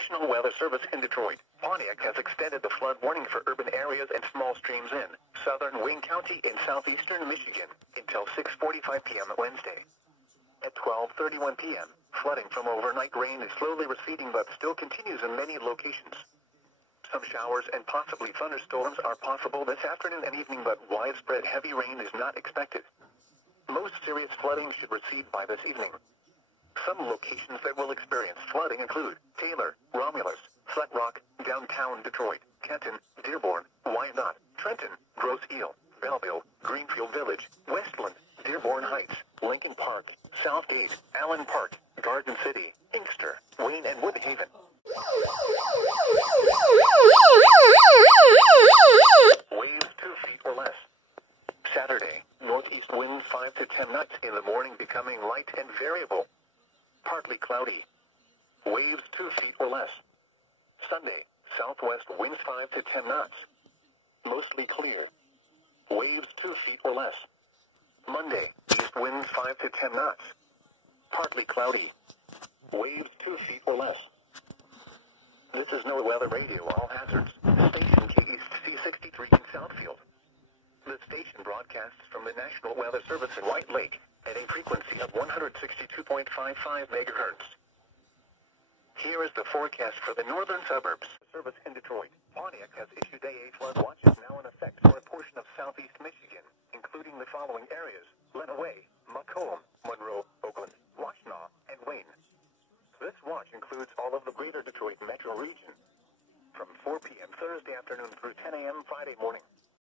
National Weather Service in Detroit, Pontiac has extended the flood warning for urban areas and small streams in southern Wayne County in southeastern Michigan until 6:45 p.m. Wednesday. At 12:31 p.m., flooding from overnight rain is slowly receding but still continues in many locations. Some showers and possibly thunderstorms are possible this afternoon and evening, but widespread heavy rain is not expected. Most serious flooding should recede by this evening. Some locations that will experience flooding include Taylor, Romulus, Flat Rock, downtown Detroit, Kenton, Dearborn, Wyandotte, Trenton, Grosse Ile, Belleville, Greenfield Village, Westland, Dearborn Heights, Lincoln Park, Southgate, Allen Park, Garden City, Inkster, Wayne and Woodhaven. Waves 2 feet or less. Saturday, northeast winds 5 to 10 knots in the morning, becoming light and variable. Partly cloudy. Waves 2 feet or less. Sunday, southwest winds 5 to 10 knots. Mostly clear. Waves 2 feet or less. Monday, east winds 5 to 10 knots. Partly cloudy. Waves 2 feet or less. This is NOAA Weather Radio, all hazards. Station KEAS C63 in Southfield. The station broadcasts from the National Weather Service in White Lake at a frequency of 162.55 megahertz. Here is the forecast for the northern suburbs. Service in Detroit, Pontiac has issued AA flood watches now in effect for a portion of southeast Michigan, including the following areas: Lenawee, Macomb, Monroe, Oakland, Washtenaw, and Wayne. This watch includes all of the greater Detroit metro region from 4 p.m. Thursday afternoon through 10 a.m. Friday morning.